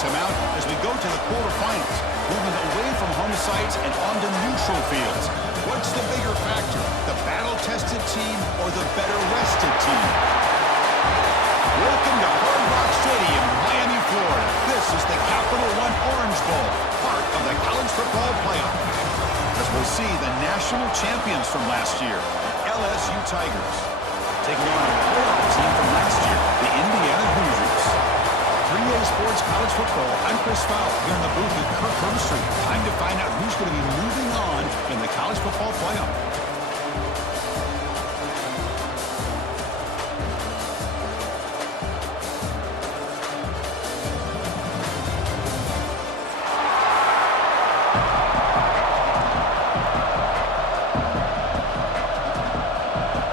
timeout as we go to the quarterfinals, moving away from home sites and onto neutral fields. What's the bigger factor, the battle-tested team or the better-rested team? Welcome to Hard Rock Stadium, Miami, Florida. This is the Capital One Orange Bowl, part of the college football playoff. As we'll see the national champions from last year, the LSU Tigers, taking on a playoff team from last year, the Indiana Hoosiers. 3A Sports College Football, I'm Chris Fowler, here in the booth with Kirk Herbstreit. Time to find out who's going to be moving on in the college football playoff.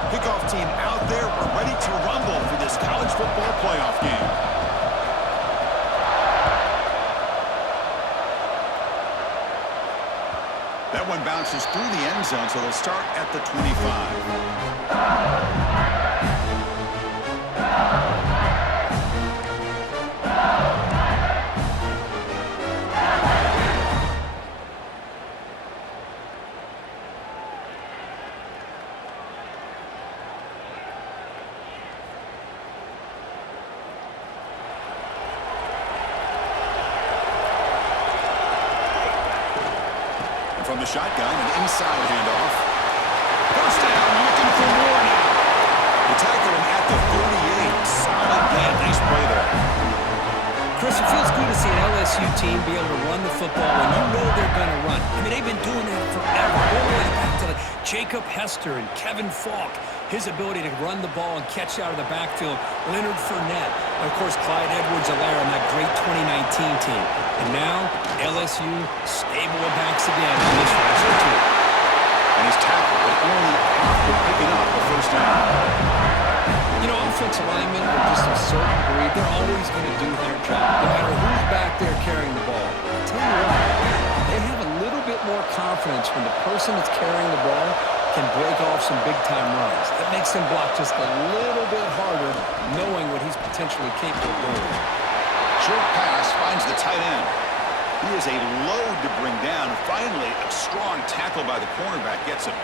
Kickoff team out there, we're ready to rumble for this college football playoff game. That one bounces through the end zone, so they'll start at the 25. From the shotgun, an inside handoff. First down, looking for more now. The tackle him at the 38. Solid play. Nice play there. Chris, it feels good to see an LSU team be able to run the football when you know they're going to run. I mean, they've been doing that forever. All the way back to like Jacob Hester and Kevin Falk. His ability to run the ball and catch out of the backfield. Leonard Fournette. And, of course, Clyde Edwards-Helaire on that great 2019 team. And now, LSU stable of backs again on this roster, too. And he's tackled, but only after picking up the first down. You know, offensive linemen are just a certain breed. They're always going to do their job, no matter who's back there carrying the ball. I'll tell you what, they have a little bit more confidence when the person that's carrying the ball can break off some big-time runs. That makes them block just a little bit harder, knowing what he's potentially capable of doing. Short pass finds the tight end. He is a load to bring down. Finally, a strong tackle by the cornerback gets him.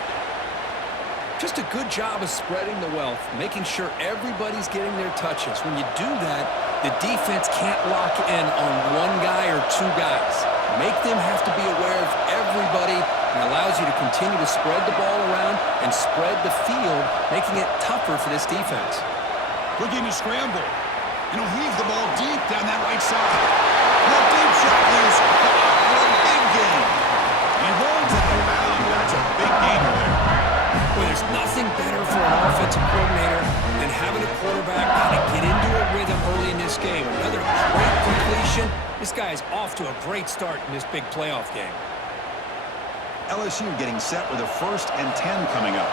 Just a good job of spreading the wealth, making sure everybody's getting their touches. When you do that, the defense can't lock in on one guy or two guys. Make them have to be aware of everybody, and allows you to continue to spread the ball around and spread the field, making it tougher for this defense. Looking to scramble. And he'll heave the ball deep down that right side. The deep shot is caught for a big gain. He rolls it around. That's a big gainer there. Well, there's nothing better for an offensive coordinator than having a quarterback kind of get into a rhythm early in this game. Another great completion. This guy is off to a great start in this big playoff game. LSU getting set with a 1st and 10 coming up.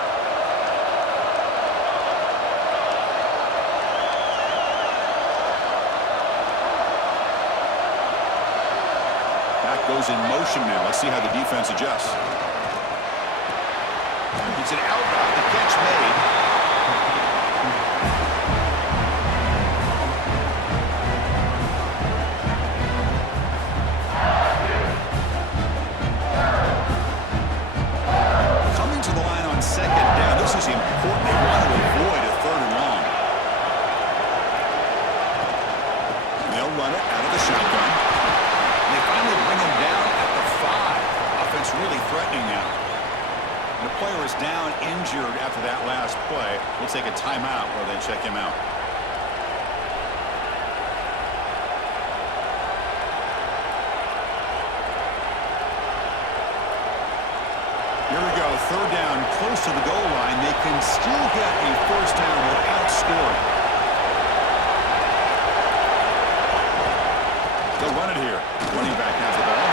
Back goes in motion now. Let's see how the defense adjusts. It's an out route. The catch made. Coming to the line on 2nd down. This is important. They want to avoid a 3rd and long. They'll run it out of the shotgun. And they finally bring him down at the 5. Offense really threatening now. And the player is down injured after that last play. We'll take a timeout while they check him out. Here we go, 3rd down, close to the goal line. They can still get a 1st down without scoring. They'll run it here. Running back has the ball.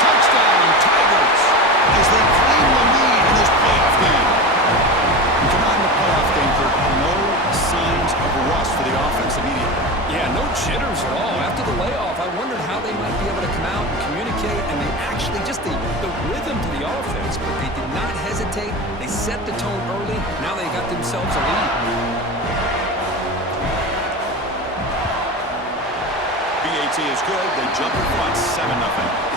Touchdown, Tigers, as they claim the lead in this playoff game. Come on, the playoff game, for no signs of rust for the offense immediately. Yeah, no jitters at all. After the layoff, I wondered how they might be able to come out and communicate, and they actually just the rhythm to the offense, but they did not hesitate. They set the tone early. Now they got themselves a lead. Penalty is good. They jump in front 7-0.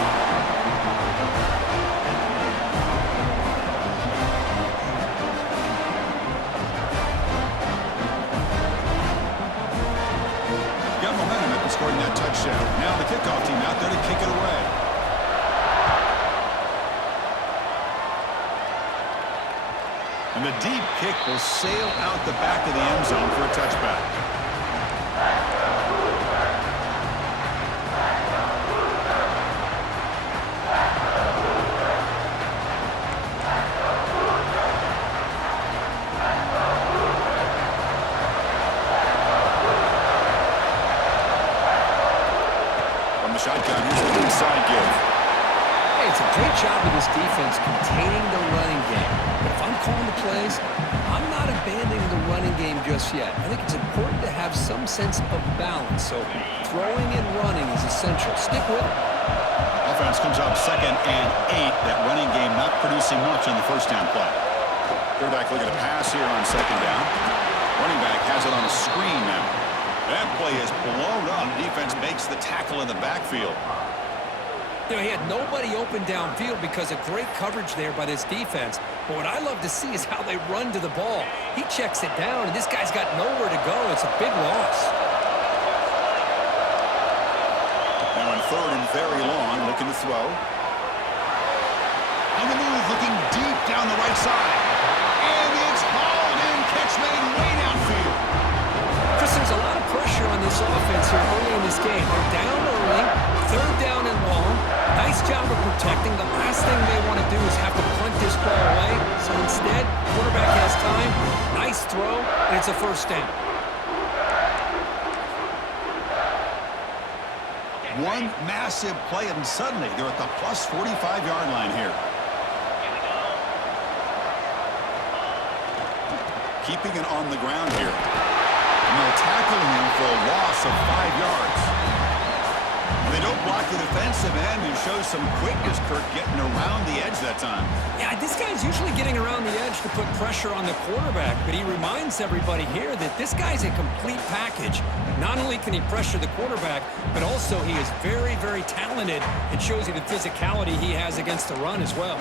Scoring that touchdown. Now the kickoff team out there to kick it away. And the deep kick will sail out the back of the end zone for a touchback. Shotgun, here's the inside give. Hey, it's a great job of this defense containing the running game. But if I'm calling the plays, I'm not abandoning the running game just yet. I think it's important to have some sense of balance. So throwing and running is essential. Stick with it. Offense comes up 2nd and 8. That running game not producing much on the first down play. Quarterback looking to pass here on 2nd down. Running back has it on a screen now. That play is blown up. Defense makes the tackle in the backfield. You know, he had nobody open downfield because of great coverage there by this defense. But what I love to see is how they run to the ball. He checks it down, and this guy's got nowhere to go. It's a big loss. Now in 3rd and very long, looking to throw. On the move, looking deep down the right side. And it's hauled in. Catch made way downfield. Chris, there's a lot of pressure on this offense here early in this game. They're down early, 3rd down and long. Nice job of protecting. The last thing they want to do is have to punt this ball away. So instead, quarterback has time. Nice throw, and it's a 1st down. One massive play, and suddenly they're at the plus 45-yard line here. Keeping it on the ground here. And they'll tackle him for a loss of 5 yards. They don't block the defensive end, who shows some quickness, Kirk, getting around the edge that time. Yeah, this guy's usually getting around the edge to put pressure on the quarterback, but he reminds everybody here that this guy's a complete package. Not only can he pressure the quarterback, but also he is very, very talented. It shows you the physicality he has against the run as well.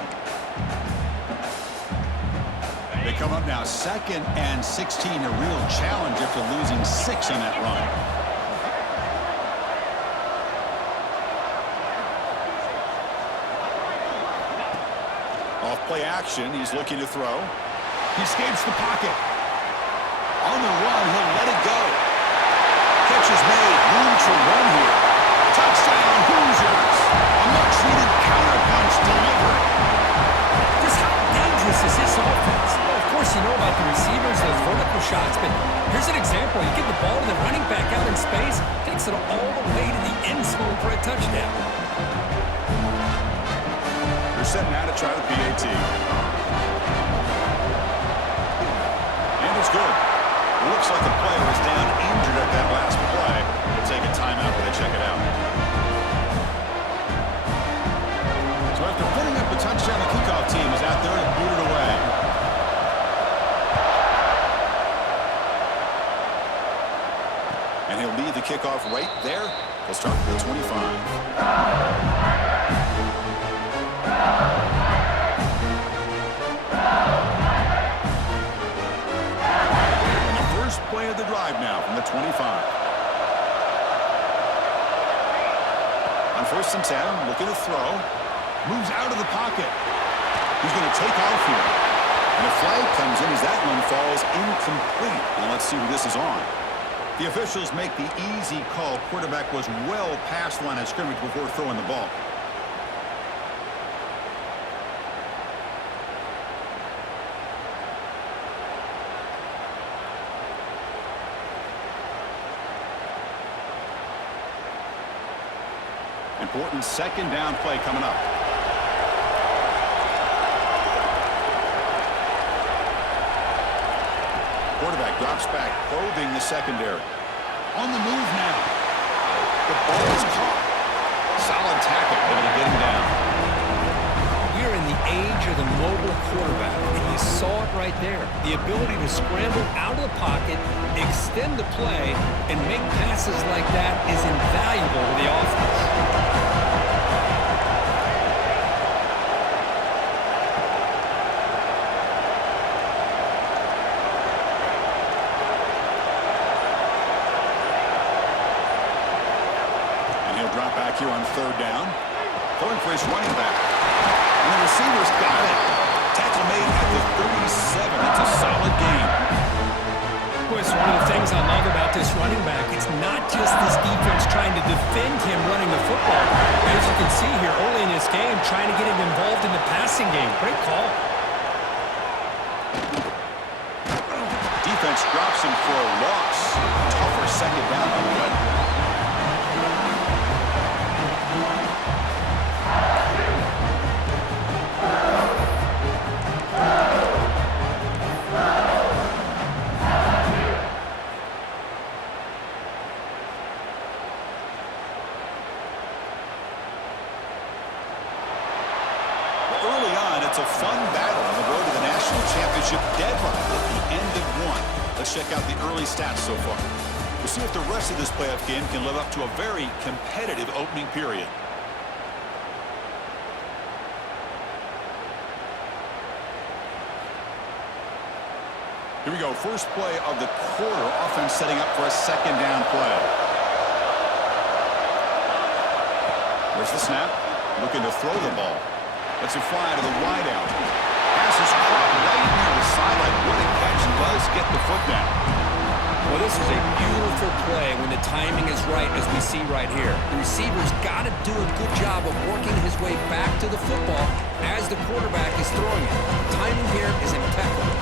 They come up now 2nd and 16, a real challenge after losing 6 on that run. Off play action, he's looking to throw. He escapes the pocket. On the run, he'll let it go. Catch is made, room to run here. Touchdown, Hoosiers! A much-needed counterpunch delivered. Just how dangerous is this offense? Well, of course, you know about the receivers, those vertical shots, but here's an example. You get the ball to the running back out in space, takes it all the way to the end zone for a touchdown. They're setting out to try the PAT. And it's good. It looks like the player was down injured at that last play. They'll take a timeout when they check it out. So after putting up a touchdown, the kickoff team is out there to boot it away. And he'll lead the kickoff right there. He'll start from the 25. Play of the drive now from the 25. On 1st and 10, looking to throw. Moves out of the pocket. He's going to take off here. And a flag comes in as that one falls incomplete. Now let's see who this is on. The officials make the easy call. Quarterback was well past the line of scrimmage before throwing the ball. Important 2nd down play coming up. Quarterback drops back, probing the secondary. On the move now. The ball is caught. Solid tackle, able to get him down. We're in the age of the mobile quarterback. You saw it right there. The ability to scramble out of the pocket, extend the play, and make passes like that is invaluable to the offense. Drop back here on third down. Throwing for his running back. And the receiver's got it. Tackle made at the 37. It's a solid game. Boy, it's one of the things I love about this running back. It's not just this defense trying to defend him running the football. As you can see here early in this game, trying to get him involved in the passing game. Great call. Defense drops him for a loss. Tougher second down on the way. Early on, it's a fun battle on the road to the national championship deadline at the end of one. Let's check out the early stats so far. We'll see if the rest of this playoff game can live up to a very competitive opening period. Here we go. First play of the quarter. Offense setting up for a second down play. Where's the snap? Looking to throw the ball. Let's it fly to the wideout. Pass is caught right near the sideline. What a catch. Does get the foot down. Well, this is a beautiful play when the timing is right, as we see right here. The receiver's got to do a good job of working his way back to the football as the quarterback is throwing it. The timing here is impeccable.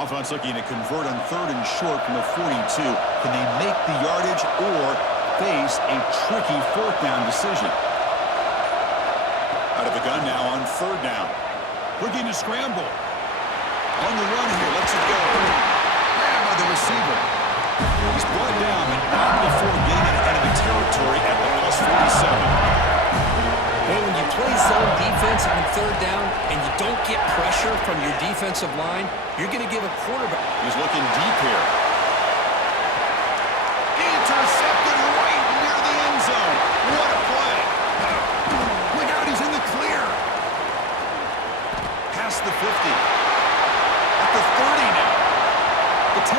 Offense looking to convert on third and short from the 42. Can they make the yardage or face a tricky fourth down decision? Out of the gun now on third down. Looking to scramble. On the run here, lets it go. Grabbed by the receiver. He's brought down, but not before getting into enemy territory at the plus 47. Well, when you play zone defense on third down and you don't get pressure from your defensive line, you're going to give a quarterback. He's looking deep here. Intercepted right near the end zone. What a play. Look out, he's in the clear. Past the 50. At the 30 now. The 10.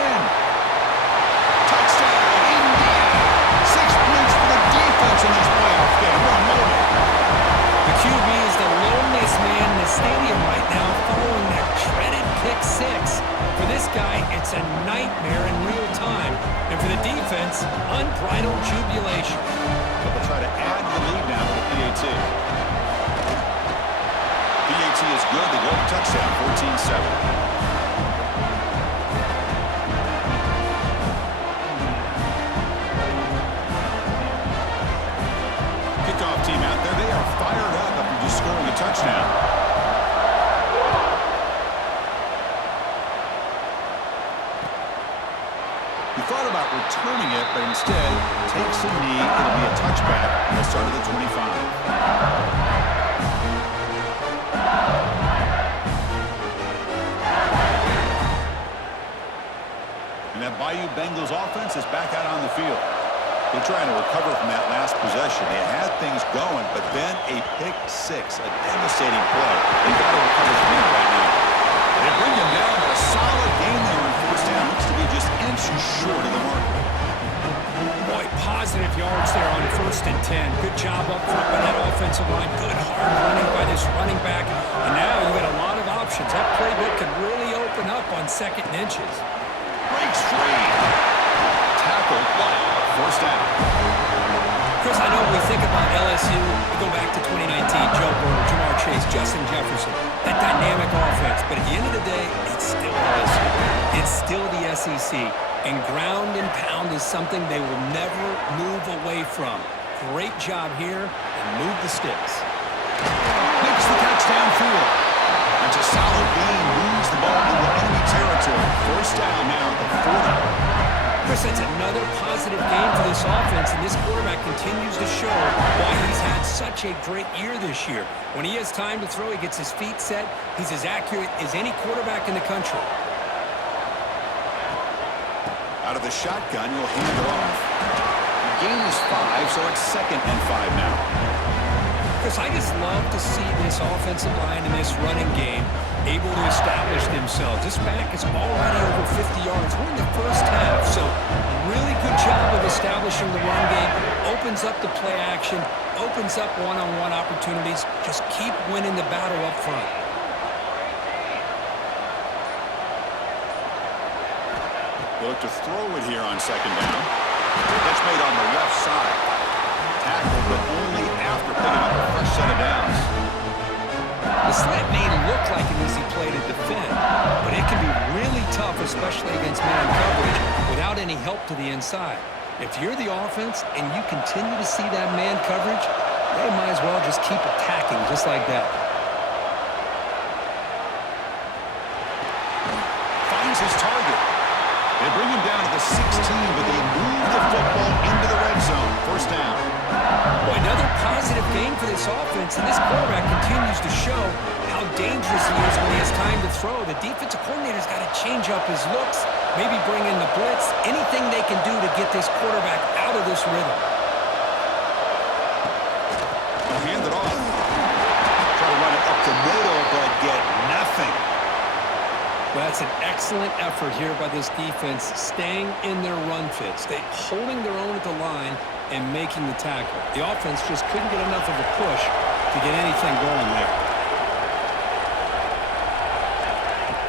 Touchdown, Indiana. 6 points for the defense in this playoff game. What a moment. The QB is the loneliest man in the stadium right now following that dreaded pick six. For this guy, it's a nightmare in real time. And for the defense, unbridled jubilation. But they'll try to add the lead now with the PAT. PAT is good. They go for touchdown, 14-7. Team out there, they are fired up after just scoring a touchdown. He thought about returning it, but instead takes a knee. It'll be a touchback, and they'll start at the 25. And that Bayou Bengals offense is back out on the field. They're trying to recover from that last possession. They had things going, but then a pick six, a devastating play. They've got to recover from that right now. They bring him down, but a solid game there on first down. Looks to be just inches short of the mark. Boy, positive yards there on 1st and 10. Good job up front by that offensive line. Good hard running by this running back. And now you've got a lot of options. That playbook can really open up on 2nd and inches. Breaks free. Tackled by first down. Chris, I know when we think about LSU, we go back to 2019, Joe Burrow, Jamar Chase, Justin Jefferson, that dynamic offense. But at the end of the day, it's still LSU. It's still the SEC. And ground and pound is something they will never move away from. Great job here, and move the sticks. Makes the catch downfield. That's a solid gain. Moves the ball into enemy territory. First down. That's another positive game for this offense, and this quarterback continues to show why he's had such a great year this year. When he has time to throw, he gets his feet set. He's as accurate as any quarterback in the country. Out of the shotgun, he'll hand it off. The gain is 5, so it's 2nd and 5 now. Chris, I just love to see this offensive line in this running game able to establish themselves. This back is already over 50 yards. We're in the first half, so really good job of establishing the run game. Opens up the play action, opens up one-on-one opportunities. Just keep winning the battle up front. They look to throw it here on 2nd down. That's made on the left side. Tackled, but only after picking up a fresh set of downs. The slant may look like an easy play to defend, but it can be really tough, especially against man coverage, without any help to the inside. If you're the offense and you continue to see that man coverage, they might as well just keep attacking just like that. Finds his target. They bring him down to the 16, but they move the football into the red zone. First down. Boy, another positive game for this offense, and this quarterback continues to show how dangerous he is when he has time to throw. The defensive coordinator's got to change up his looks, maybe bring in the blitz, anything they can do to get this quarterback out of this rhythm. They'll hand it off. Try to run it up the middle, but get nothing. Well, that's an excellent effort here by this defense, staying in their run fits. They holding their own at the line and making the tackle. The offense just couldn't get enough of a push to get anything going there.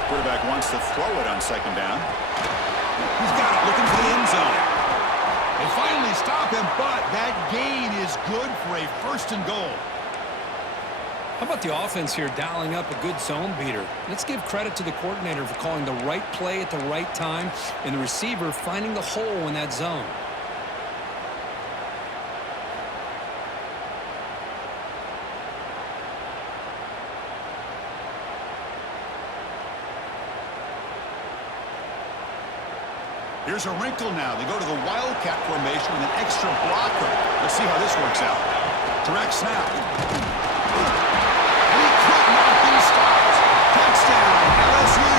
Quarterback wants to throw it on 2nd down. He's got it, looking for the end zone. They finally stop him, but that gain is good for a 1st and goal. How about the offense here dialing up a good zone beater? Let's give credit to the coordinator for calling the right play at the right time and the receiver finding the hole in that zone. Here's a wrinkle now. They go to the wildcat formation with an extra blocker. Let's see how this works out. Direct snap. And he could not be stopped. Touchdown, LSU.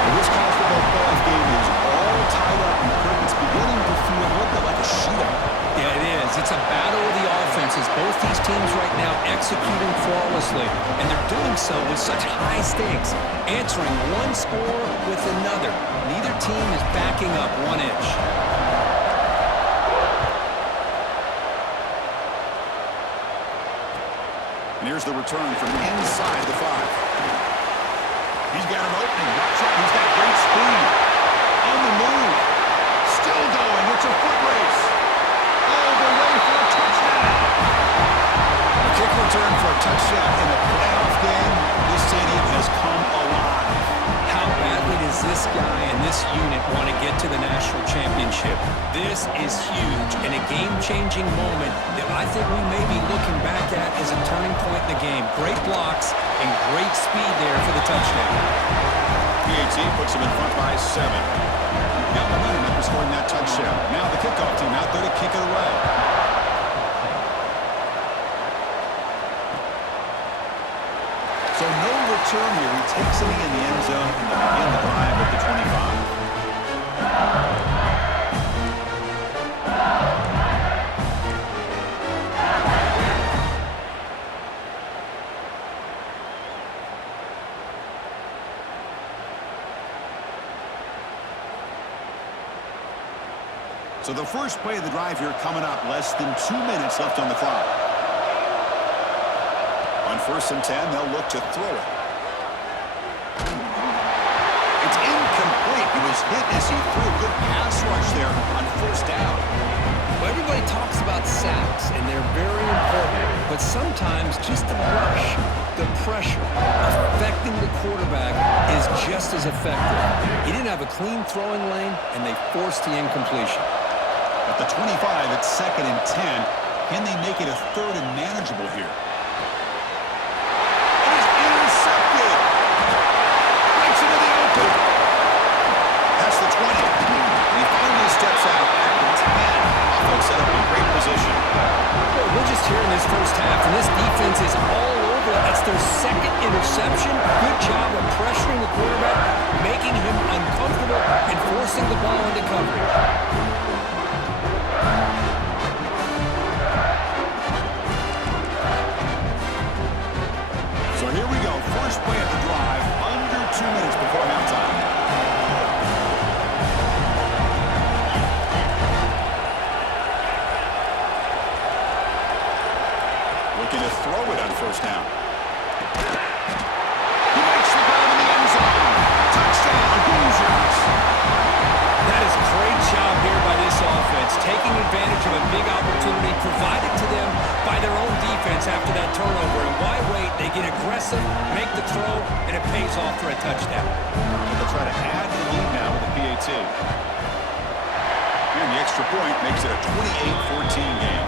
Well, this college football playoff game is all tied up, and Kirk, it's beginning to feel a little bit like a shootout. Yeah, it is. It's a battle of the offenses. Both these teams right now executing flawlessly, and they're doing so with such high stakes, answering one score with another. Neither team is backing up 1 inch. And here's the return from inside the 5. He's got an opening. Watch out. He's got great speed. On the move. Still going. It's a foot race. All the way for a touchdown. A kick return for a touchdown in a playoff game. This stadium has come alive. How badly does this guy and this unit want to get to the national championship? This is huge and a game-changing moment that I think we may be looking back at as a turning point in the game. Great blocks and great speed there for the touchdown. PAT puts them in front by 7. Got momentum after scoring that touchdown. Now the kickoff team out there to kick it away. So no return here. He takes it in the end zone and they begin the drive at the 25. So the first play of the drive here coming up, less than 2 minutes left on the clock. On 1st and 10, they'll look to throw it. It's incomplete. He was hit as he threw a good pass rush there on 1st down. Well, everybody talks about sacks, and they're very important. But sometimes just the rush, the pressure, affecting the quarterback is just as effective. He didn't have a clean throwing lane, and they forced the incompletion. At the 25, it's 2nd and 10. Can they make it a 3rd and manageable here? It is intercepted. Breaks into the open. That's the 20. He off for a touchdown. They'll try to add to the lead now with a PAT. And the extra point makes it a 28-14 game.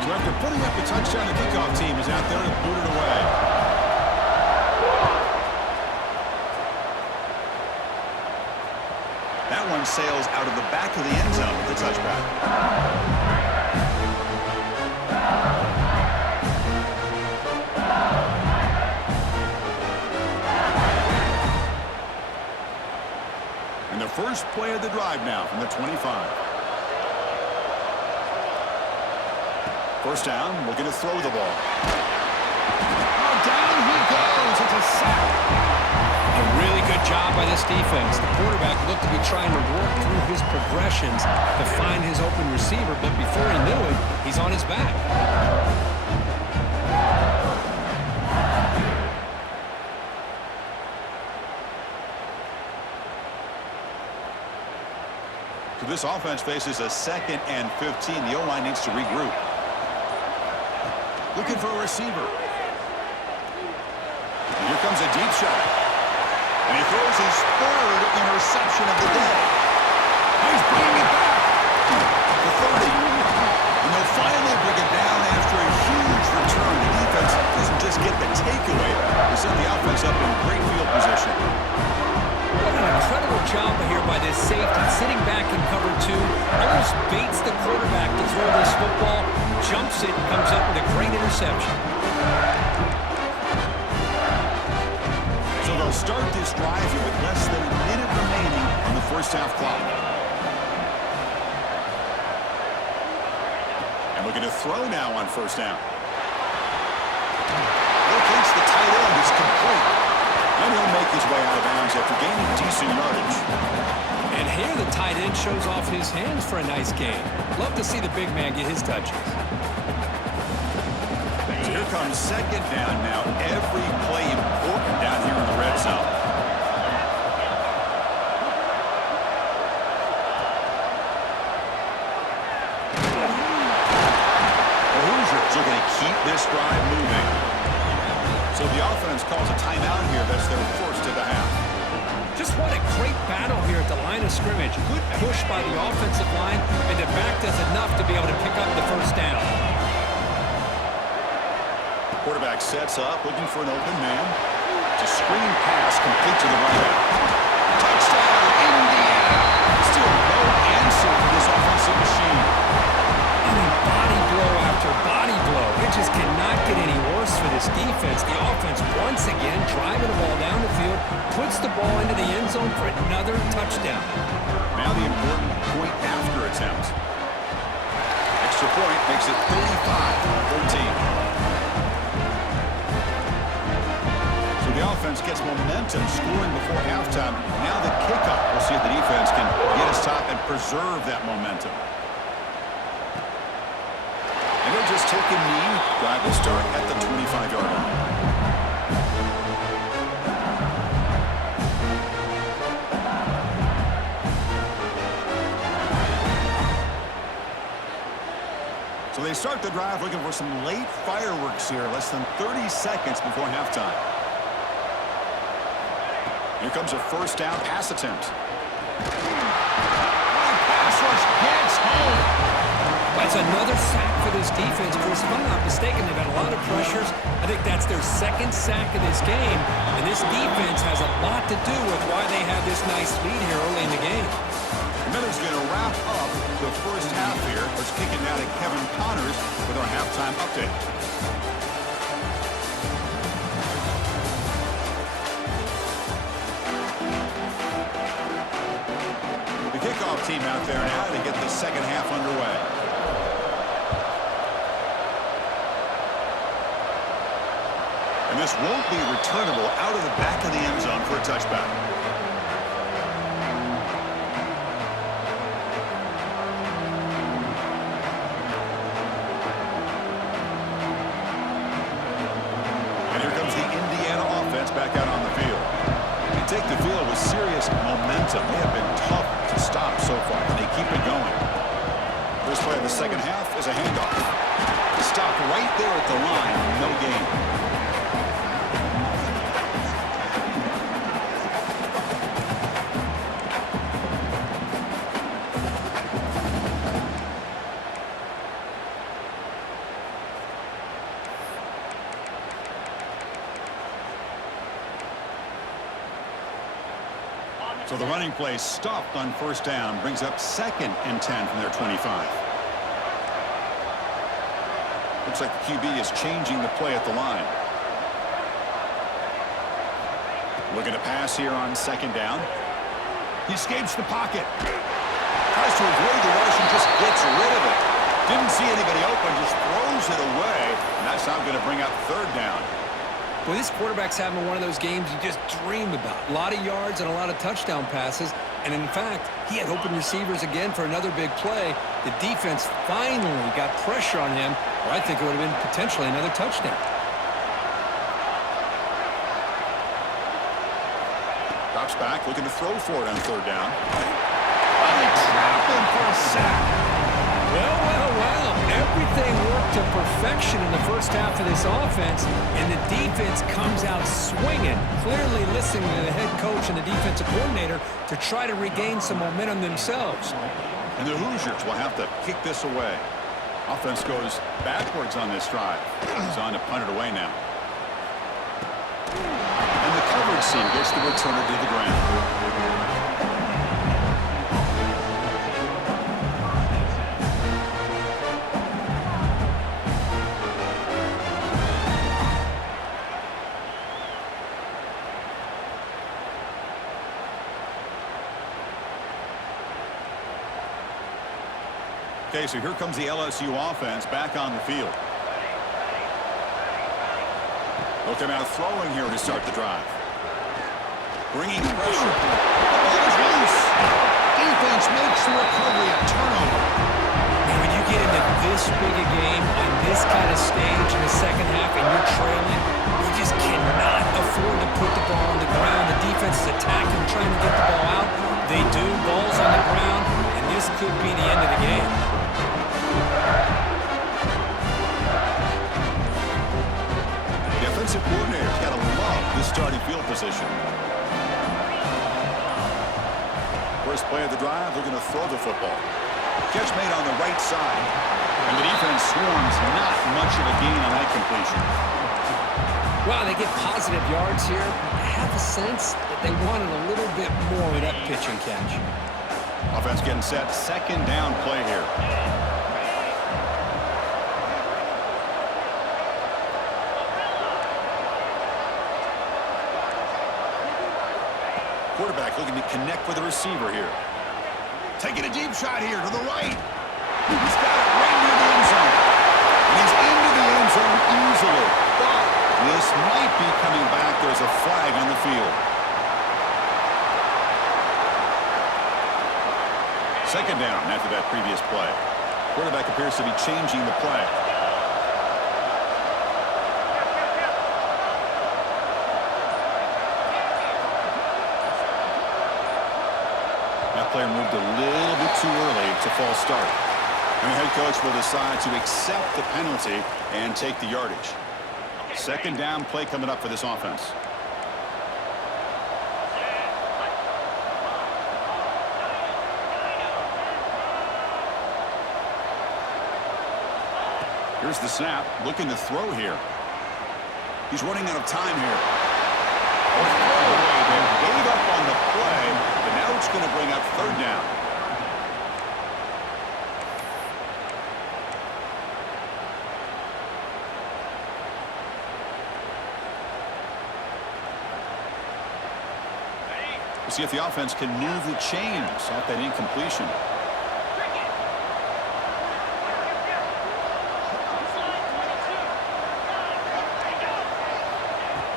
So after putting up the touchdown, the kickoff team is out there to boot it away. That one sails out of the back of the end zone with the touchback. And the first play of the drive now from the 25. First down, looking to throw the ball. Oh, down he goes. It's a sack. A really good job by this defense. The quarterback looked to be trying to work through his progressions to find his open receiver, but before he knew it, he's on his back. So this offense faces a 2nd and 15. The O-line needs to regroup. Looking for a receiver. And here comes a deep shot. And he throws his 3rd interception of the day. He's bringing it back. The 30. And they'll finally bring it down after a huge return. The defense doesn't just get the takeaway. They set the offense up in great field position. What an incredible job here by this safety, sitting back in cover 2, almost baits the quarterback to throw this football, jumps it, comes up with a great interception. So they'll start this drive here with less than a minute remaining on the first half clock. And looking to throw now on first down. Locates the tight end. It's complete. And he'll make his way out of bounds after gaining decent yardage. And here the tight end shows off his hands for a nice gain. Love to see the big man get his touches. So here comes second down now. Every play important down here in the red zone. The Hoosiers are going to keep this drive moving. So the offense calls a timeout here. That's their first of the half. Just what a great battle here at the line of scrimmage. Good push by the offensive line, and the back does enough to be able to pick up the first down. Quarterback sets up, looking for an open man. It's a screen pass complete to the running back. Touchdown, Indiana! Still no answer for this offensive machine. I mean, body blow after body blow. It just cannot get any worse for this defense. The offense, once again, driving the ball down the field, puts the ball into the end zone for another touchdown. Now the important point after attempt. Extra point makes it 35-13. So the offense gets momentum, scoring before halftime. Now the kickoff. We'll see if the defense can get us top and preserve that momentum. And they'll just take a knee. Drive will start at the 25-yard line. So they start the drive looking for some late fireworks here. Less than 30 seconds before halftime. Here comes a first down pass attempt. Pass rush gets home. That's another sack for this defense, Chris. If I'm not mistaken, they've had a lot of pressures. I think that's their 2nd sack of this game. And this defense has a lot to do with why they have this nice lead here early in the game. And then it's going to wrap up the first half here. Let's kick it now to Kevin Connors with our halftime update. The kickoff team out there now to get the second half underway. And this won't be returnable out of the back of the end zone for a touchback. And here comes the Indiana offense back out on the field. They take the field with serious momentum. They have been tough to stop so far, and they keep it going. First play of the second half is a handoff. stopped right there at the line. No gain. So the running play stopped on first down, brings up 2nd and 10 from their 25. Looks like the QB is changing the play at the line. Looking to pass here on 2nd down. He escapes the pocket. Tries to avoid the rush and just gets rid of it. Didn't see anybody open, just throws it away. And that's now going to bring up 3rd down. Well, this quarterback's having one of those games you just dream about. A lot of yards and a lot of touchdown passes. And in fact, he had open receivers again for another big play. The defense finally got pressure on him, or I think it would have been potentially another touchdown. Drops back, looking to throw for it on 3rd down. Oh, they trap him for a sack. Well. Everything worked to perfection in the first half of this offense, and the defense comes out swinging, clearly listening to the head coach and the defensive coordinator to try to regain some momentum themselves. And the Hoosiers will have to kick this away. Offense goes backwards on this drive. He's on to punt it away now. And the coverage team gets the returner to the ground. Okay, so here comes the LSU offense back on the field. Looking out throwing here to start the drive. Bringing pressure. The ball is loose. Defense makes the recovery, a turnover. And when you get into this big a game on this kind of stage in the second half and you're trailing, you just cannot afford to put the ball on the ground. The defense is attacking, trying to get the ball out. They do. Ball's on the ground, and this could be the end of the game. The offensive coordinator's got to love this starting field position. First play of the drive, looking to throw the football. Catch made on the right side. And the defense swarms, not much of a gain on that completion. Wow, they get positive yards here. I have a sense that they wanted a little bit more of that pitch and catch. Offense getting set, 2nd down play here. Quarterback looking to connect with the receiver here. Taking a deep shot here to the right. He's got it right near the end zone. And he's into the end zone easily. But this might be coming back. There's a flag on the field. 2nd down after that previous play. Quarterback appears to be changing the play. That player moved a little bit too early. It's a false start. And the head coach will decide to accept the penalty and take the yardage. 2nd down play coming up for this offense. Here's the snap, looking to throw here. He's running out of time here. They gave up on the play, but now it's going to bring up 3rd down. We'll see if the offense can move the chains off that incompletion.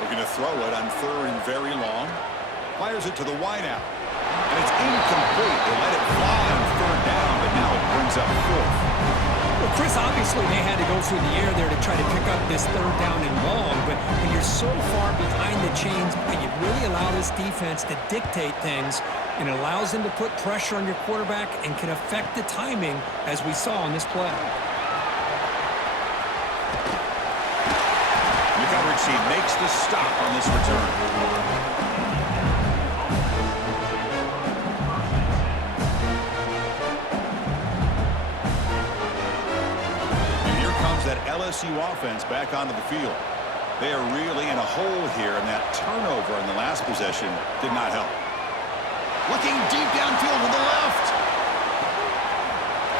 Looking to throw it on 3rd and very long. Fires it to the wideout. And it's incomplete. They let it fly on 3rd down, but now it brings up 4th. Well, Chris, obviously they had to go through the air there to try to pick up this 3rd down and long, but when you're so far behind the chains, you really allow this defense to dictate things, and it allows them to put pressure on your quarterback and can affect the timing, as we saw on this play. She makes the stop on this return. And here comes that LSU offense back onto the field. They are really in a hole here, and that turnover in the last possession did not help. Looking deep downfield with the left.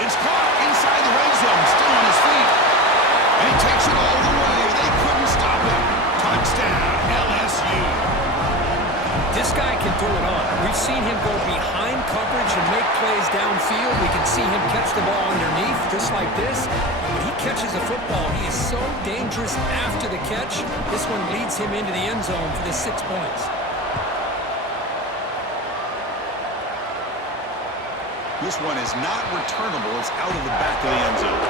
It's caught inside the red zone, still on his feet. And he takes it all the way. They couldn't stop him. Touchdown, LSU. This guy can do it all. We've seen him go behind coverage and make plays downfield. We can see him catch the ball underneath, just like this. When he catches the football, he is so dangerous after the catch. This one leads him into the end zone for the 6 points. This one is not returnable. It's out of the back of the end zone.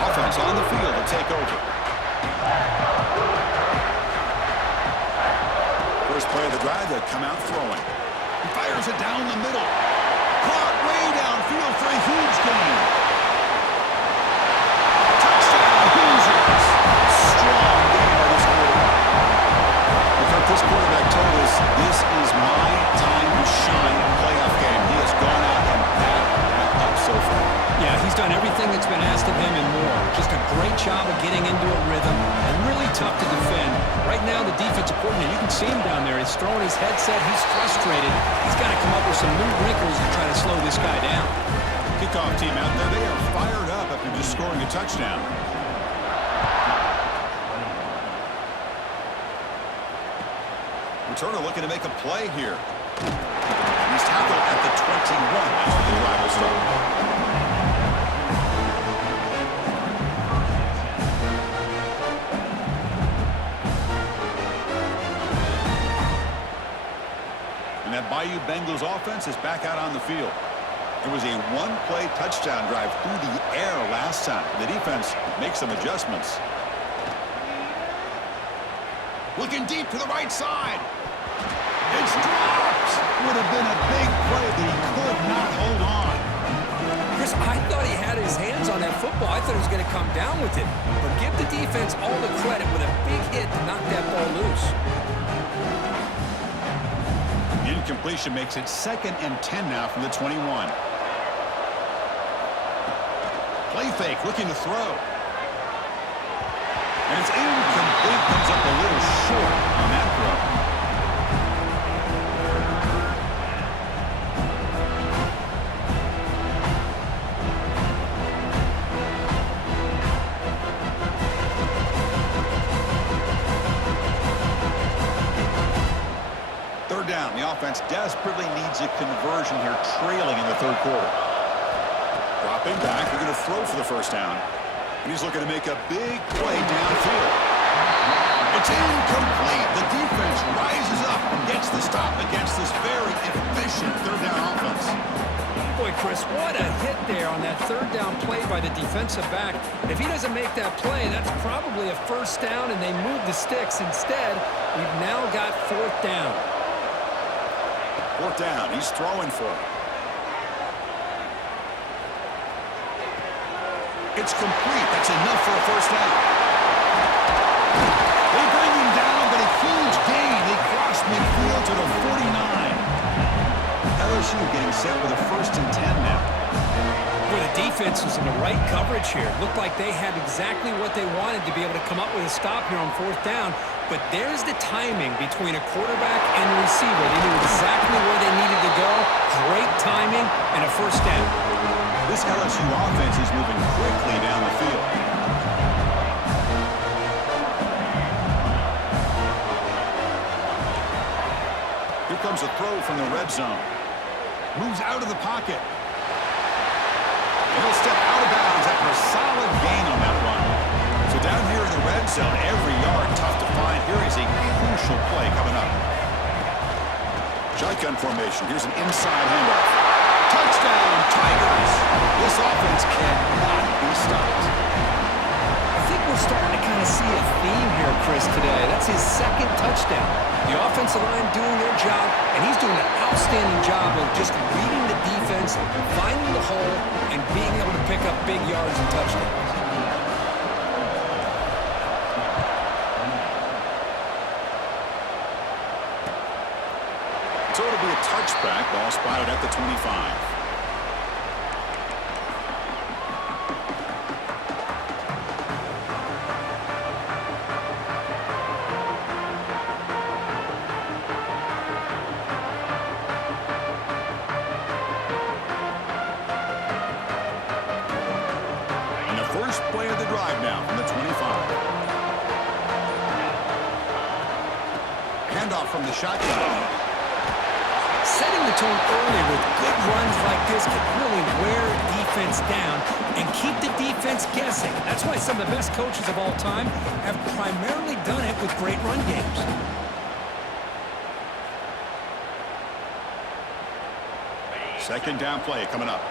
Offense on the field to take over. First play of the drive, they come out throwing. He fires it down the middle. Caught way downfield for a huge gain. This quarterback told us this is my time to shine playoff game. He has gone out and backed that up so far. Yeah, he's done everything that's been asked of him and more. Just a great job of getting into a rhythm and really tough to defend. Right now, the defensive coordinator, you can see him down there. He's throwing his headset. He's frustrated. He's got to come up with some new wrinkles to try to slow this guy down. Kickoff team out there. They are fired up after just scoring a touchdown. Returner looking to make a play here. He's tackled at the 21 as the arrival start. And that Bayou Bengals offense is back out on the field. It was a one-play touchdown drive through the air last time. The defense makes some adjustments. Looking deep to the right side. It's dropped. Would have been a big play, but he could not hold on. Chris, I thought he had his hands on that football. I thought he was going to come down with it. But give the defense all the credit with a big hit to knock that ball loose. The incompletion makes it 2nd and 10 now from the 21. Play fake, looking to throw. And it's incomplete. Comes up a little short on that throw. Third down. The offense desperately needs a conversion here, trailing in the third quarter. Dropping back. They're going to throw for the first down. And he's looking to make a big play downfield. It's incomplete. The defense rises up and gets the stop against this very efficient third down offense. Boy, Chris, what a hit there on that third down play by the defensive back. If he doesn't make that play, that's probably a first down, and they move the sticks. Instead, we've now got 4th down. 4th down. He's throwing for it. It's complete. That's enough for a first down. They bring him down, but a huge gain. They cross midfield to the 49. LSU getting set with a 1st and 10 now. Well, the defense was in the right coverage here. Looked like they had exactly what they wanted to be able to come up with a stop here on 4th down. But there's the timing between a quarterback and a receiver. They knew exactly where they needed to go. Great timing and a first down. This LSU offense is moving quickly down the field. Here comes a throw from the red zone. Moves out of the pocket. And he'll step out of bounds after a solid gain on that run. So down here in the red zone, every yard tough to find. Here is a crucial play coming up. Shotgun formation. Here's an inside handoff. Touchdown, Tigers. This offense cannot be stopped. I think we're starting to kind of see a theme here, Chris, today. That's his second touchdown. The offensive line doing their job, and he's doing an outstanding job of just reading the defense, finding the hole, and being able to pick up big yards and touchdowns. So it'll be a touchback. Ball spotted at the 25. And the first play of the drive now from the 25. Handoff from the shotgun. Setting the tone early with good runs like this can really wear defense down and keep the defense guessing. That's why some of the best coaches of all time have primarily done it with great run games. Second down play coming up.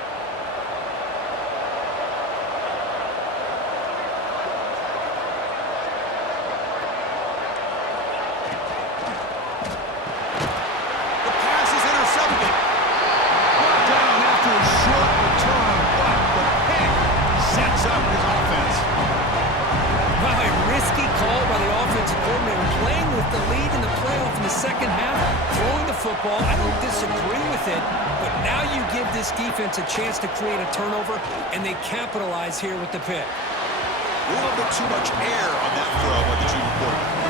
Football. I don't disagree with it, but now you give this defense a chance to create a turnover, and they capitalize here with the pick. A little bit too much air on that throw by the junior quarterback.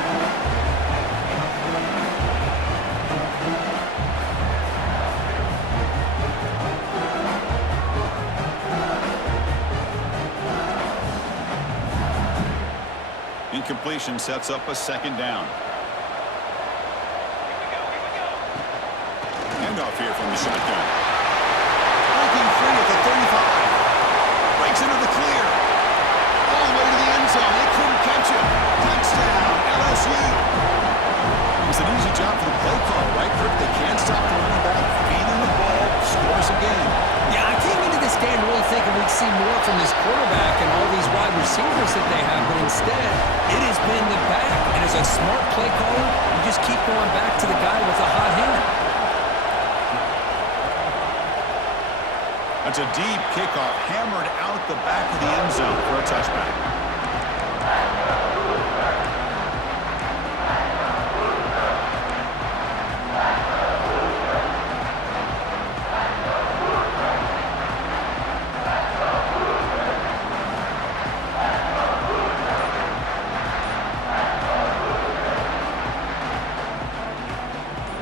Incompletion sets up a second down. Handoff here from the shotgun. Breaking free at the 35. Breaks into the clear. All the way to the end zone. They couldn't catch him. Touchdown, LSU. It's an easy job for the play call, right, Kirk? They can't stop the running back. Feeding the ball. Scores again. Yeah, I came into this game really thinking we'd see more from this quarterback and all these wide receivers that they have, but instead, it has been the back. And as a smart play caller, you just keep going back to the guy with a hot hand. That's a deep kickoff, hammered out the back of the end zone for a touchback.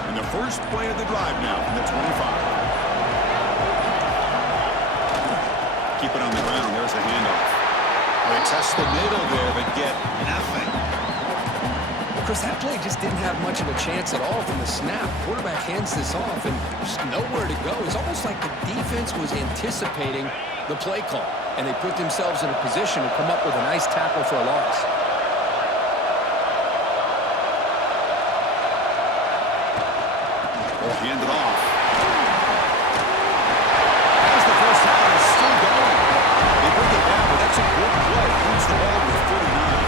And the first play of the drive now from the 25. Keep it on the ground. There's the handoff. They test the middle there, but get nothing. Well, Chris, that play just didn't have much of a chance at all from the snap. Quarterback hands this off, and there's nowhere to go. It's almost like the defense was anticipating the play call, and they put themselves in a position to come up with a nice tackle for a loss. They'll hand it off. As the first down is still going. They bring it down, but that's a good play. Moves the ball with 49.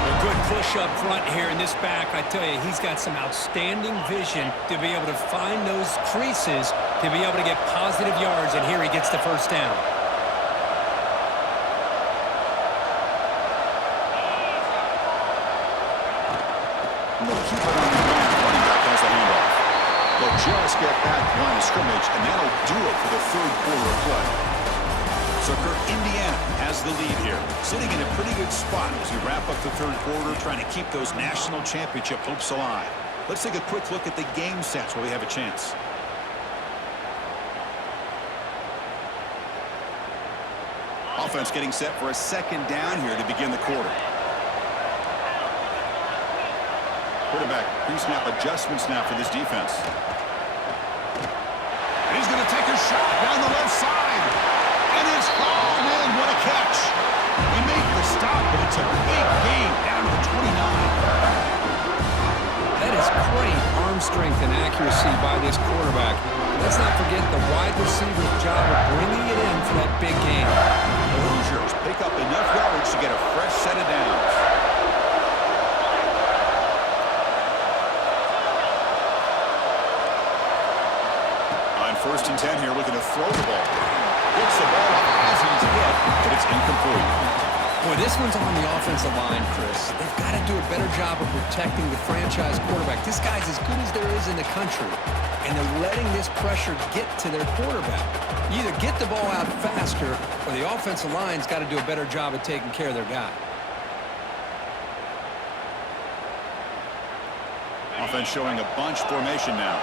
A good push up front here in this back. I tell you, he's got some outstanding vision to be able to find those creases, to be able to get positive yards, and here he gets the first down. They'll keep it on the ground. Running back has the handoff. They'll just get back the line of scrimmage, and that'll do it for the third quarter of play. So Kirk, Indiana has the lead here, sitting in a pretty good spot as we wrap up the third quarter, trying to keep those national championship hopes alive. Let's take a quick look at the game sets where we have a chance. Offense getting set for a second down here to begin the quarter. Quarterback pre-snap adjustments now for this defense. And he's going to take a shot down the left side. And it's hauled in. What a catch. He made the stop, but it's a big gain down to the 29. That is great arm strength and accuracy by this quarterback. Let's not forget the wide receiver's job of bringing it in for that big game. The Hoosiers pick up enough yardage yards to get a fresh set of downs. On 1st and 10 here, looking to throw the ball. Gets the ball up as he's hit, but it's incomplete. Boy, this one's on the offensive line, Chris. They've got to do a better job of protecting the franchise quarterback. This guy's as good as there is in the country, and they're letting this pressure get to their quarterback. You either get the ball out faster, or the offensive line's got to do a better job of taking care of their guy. Offense showing a bunch formation now.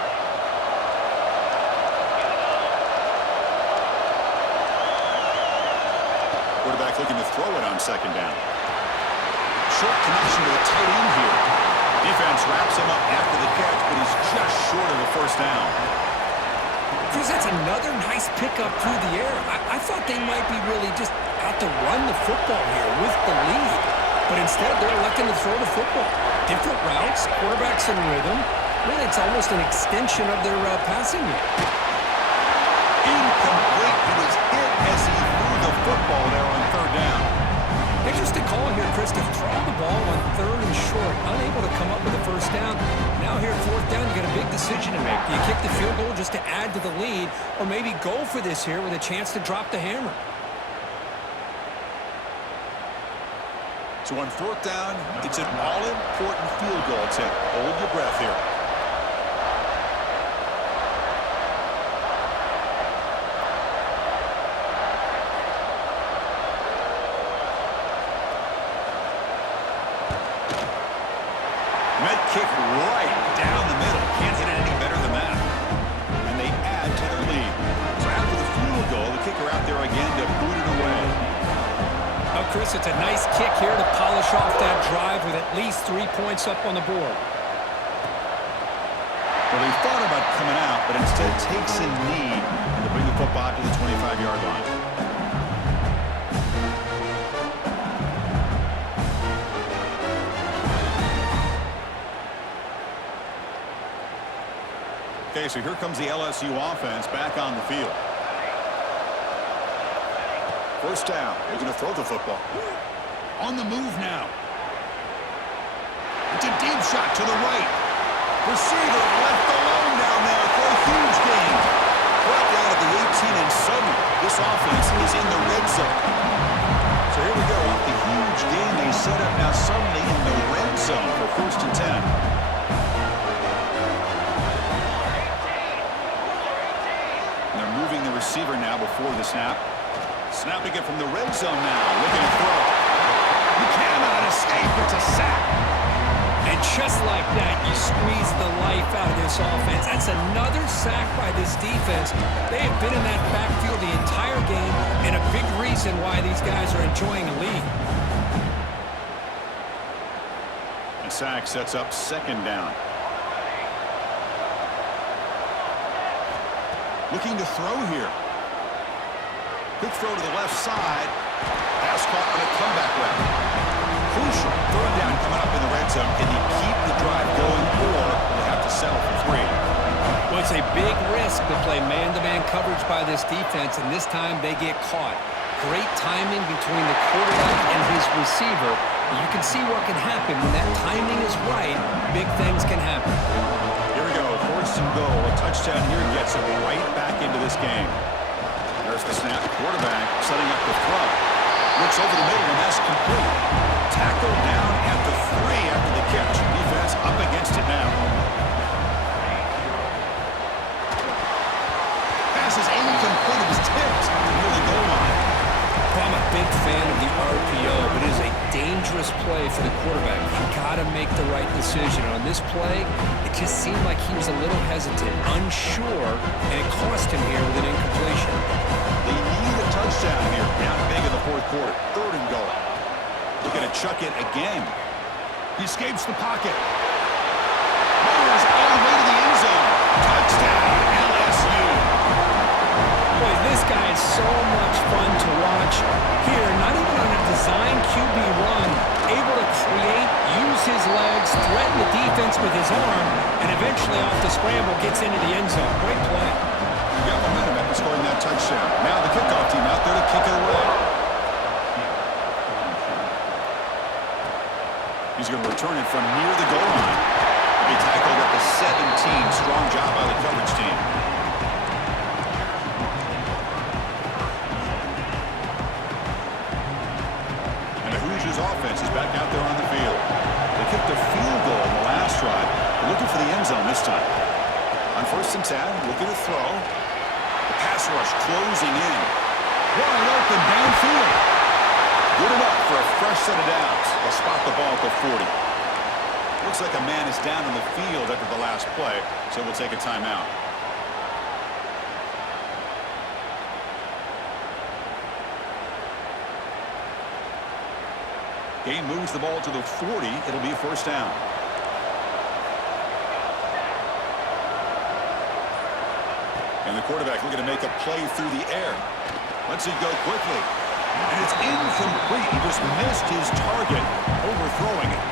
Quarterback looking to throw it on 2nd down. Short connection to the tight end here. Defense wraps him up after the catch, but he's just short of the 1st down. Chris, that's another nice pickup through the air. I thought they might be really just out to run the football here with the lead. But instead, they're electing to throw the football. Different routes, quarterbacks in rhythm. Really, it's almost an extension of their passing game. Incomplete. He was hit as he threw the football there on 3rd down. Interesting call here, Chris, to throw the ball on 3rd and short. Unable to come up with a 1st down. Now here at 4th down, you got a big decision to make. Do you kick the field goal just to add to the lead, or maybe go for this here with a chance to drop the hammer? So on 4th down, it's an all-important field goal attempt. Hold your breath here. Red kick right down the middle. Can't hit it any better than that. And they add to their lead. So after the field goal, the kicker out there again to boot it away. Well, Chris, it's a nice kick here to polish off that drive with at least 3 points up on the board. Well, they thought about coming out, but instead takes a knee and to bring the football to the 25-yard line. Okay, so here comes the LSU offense back on the field. 1st down. They're going to throw the football. On the move now. It's a deep shot to the right. Receiver left alone down there for a huge gain. Brought down at the 18, and suddenly this offense is in the red zone. So here we go. Off the huge gain they set up now suddenly in the red zone for 1st and 10. Moving the receiver now before the snap. Snapping it from the red zone now. Looking to throw. You cannot escape. It's a sack. And just like that, you squeeze the life out of this offense. That's another sack by this defense. They have been in that backfield the entire game, and a big reason why these guys are enjoying a lead. And sack sets up 2nd down. Looking to throw here. Quick throw to the left side. Pass caught on a comeback route. Crucial. 3rd down coming up in the red zone. Can he keep the drive going, or will they have to settle for 3? Well, it's a big risk to play man-to-man coverage by this defense, and this time they get caught. Great timing between the quarterback and his receiver. You can see what can happen. When that timing is right, big things can happen. Here we go. 1st and goal. A touchdown here gets him right back into this game. There's the snap. Quarterback setting up the throw. Looks over the middle, and that's complete. Tackled down at the 3 after the catch. Defense up against it now. Pass is incomplete. It was tipped near the goal line. I'm a big fan of the RPO, but it is a dangerous play for the quarterback. You've got to make the right decision. On this play, it just seemed like he was a little hesitant, unsure, and it cost him here with an incompletion. They need a touchdown here. Down big in the 4th quarter. 3rd and goal. Looking to chuck it again. He escapes the pocket. Moves all the way to the end zone. Touchdown, LSU. Boy, this guy is so much fun to watch. Here, not even on a design QB run, able to create, use his legs, threaten the defense with his arm, and eventually off the scramble gets into the end zone. Great play. Got momentum after scoring that touchdown. Now the kickoff team out there to kick it away. He's going to return it from near the goal line. He'll be tackled at the 17. Strong job by the coverage team. And the Hoosiers offense is back out there on the field. They kicked a field goal in the last drive. They're looking for the end zone this time. On 1st and 10, looking to throw. The pass rush closing in. Wide open downfield. Good enough for a fresh set of downs. They'll spot the ball at the 40. Looks like a man is down in the field after the last play, so we'll take a timeout. Game moves the ball to the 40. It'll be a first down. And the quarterback looking to make a play through the air. Lets it go quickly. And it's incomplete. He just missed his target, overthrowing it.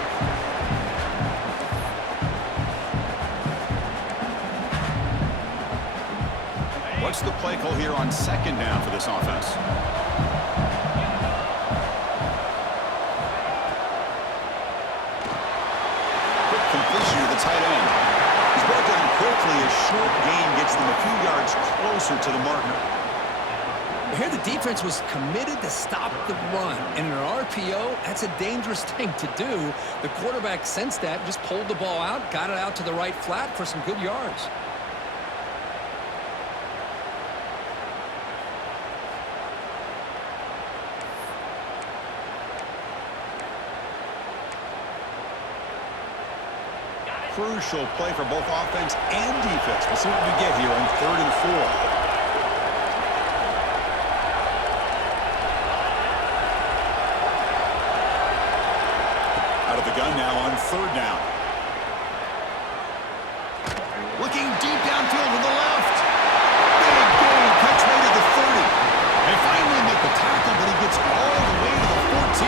What's the play call here on 2nd down for this offense? Quick completion to the tight end. He's brought down quickly. A short gain gets them a few yards closer to the marker. Here the defense was committed to stop the run. And in an RPO, that's a dangerous thing to do. The quarterback sensed that, just pulled the ball out, got it out to the right flat for some good yards. Crucial play for both offense and defense. We'll see what we get here on 3rd and 4. Out of the gun now on 3rd down. Looking deep downfield to the left. Big gain, cuts right to the 30. They finally make the tackle, but he gets all the way to the 14.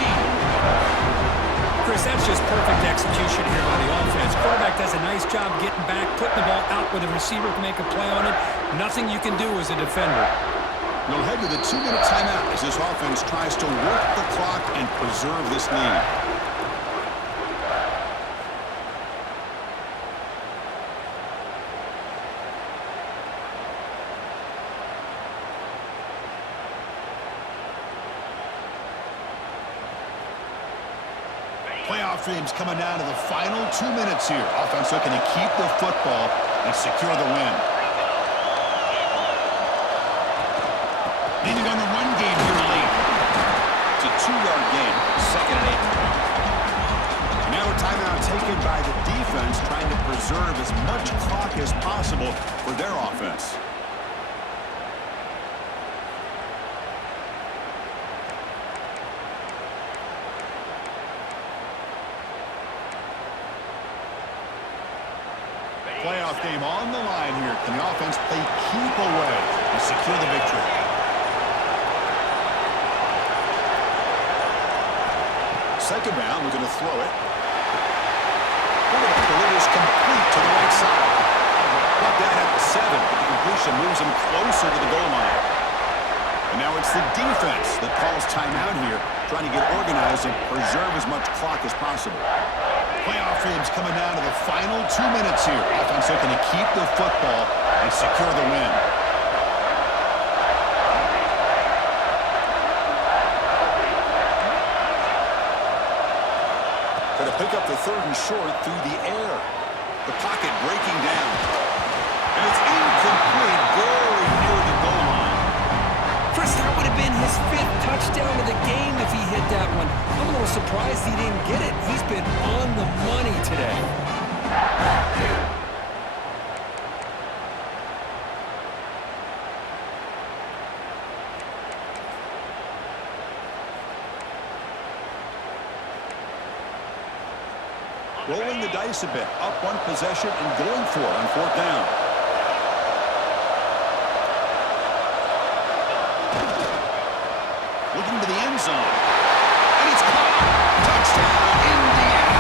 Chris, that's just perfect execution here by the offense. Quarterback does a nice job getting back, putting the ball out where the receiver can make a play on it. Nothing you can do as a defender. We'll head to the 2-minute timeout as this offense tries to work the clock and preserve this lead. Playoff dreams coming down to the final 2 minutes here. Offense looking to keep the football and secure the win. Leading on the run game here late. It's a 2-yard gain, 2nd and 8. And now a timeout taken by the defense, trying to preserve as much clock as possible for their offense. Playoff game on the line here. Can the offense play keep away and secure the victory? Second down, we're going to throw it. Quarterback delivers complete to the right side. Brought down at the 7, but the completion moves him closer to the goal line. And now it's the defense that calls timeout here, trying to get organized and preserve as much clock as possible. Playoff games coming down to the final 2 minutes here. Offense looking to keep the football and secure the win. Going to pick up the 3rd and short through the air. The pocket breaking down. And it's incomplete, very near the goal line. Chris, that would have been his 5th touchdown of the game if he hit that one. I'm a little surprised he didn't get it. He's been on the money today. Rolling the dice a bit, up 1 possession and going for it on 4th down. Looking to the end zone. And it's caught. Touchdown, Indiana.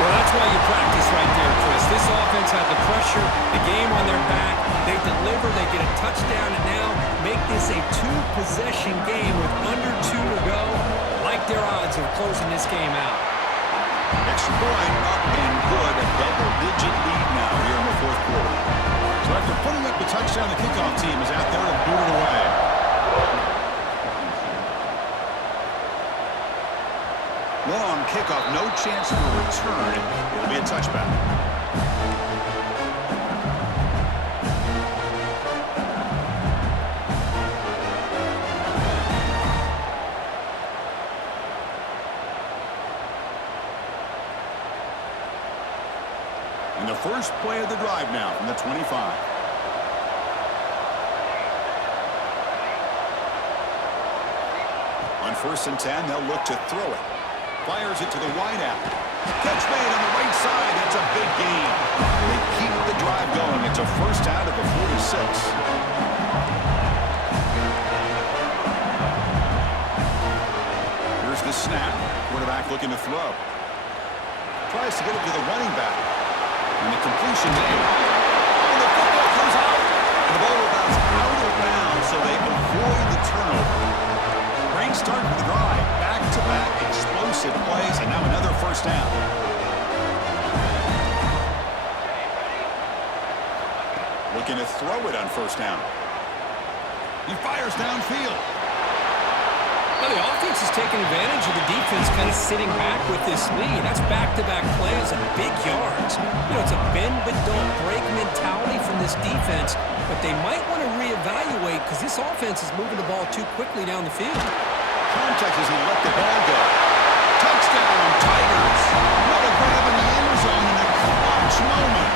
Well, that's why you practice right there, Chris. This offense had the pressure, the game on their back. They deliver, they get a touchdown, and now make this a 2-possession game with under 2 to go. Like their odds of closing this game out. Extra point up and good. A double-digit lead now here in the fourth quarter. So after putting up the touchdown, the kickoff team is out there to boot it away. Long kickoff, no chance for a return. It'll be a touchback. And the first play of the drive now from the 25. On 1st and 10, they'll look to throw it. Fires it to the wide out. Catch made on the right side. That's a big gain. They keep the drive going. It's a first out of the 46. Here's the snap. Quarterback looking to throw. Tries to get it to the running back. And the completion made. And the football comes out. And the ball will bounce out of bounds, so they avoid the turnover. Great start for the drive. Back-to-back explosive plays, and now another first down. Looking to throw it on first down. He fires downfield. Well, the offense is taking advantage of the defense kind of sitting back with this lead. That's back-to-back plays and big yards. You know, it's a bend-but-don't-break mentality from this defense, but they might want to reevaluate because this offense is moving the ball too quickly down the field. Contact as he let the ball go. Touchdown, Tigers. What a grab in the end zone in a clutch moment.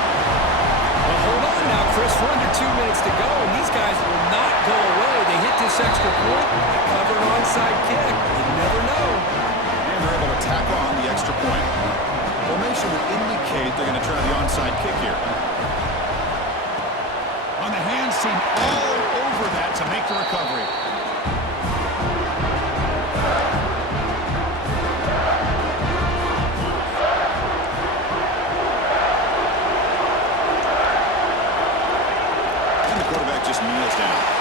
Well, hold on now, Chris. We're under 2 minutes to go, and these guys will not go away. They hit this extra point, they cover an onside kick. You never know. And they're able to tack on the extra point. Formation would indicate they're going to try the onside kick here. On the hands team, all over that to make the recovery. Just kneels down.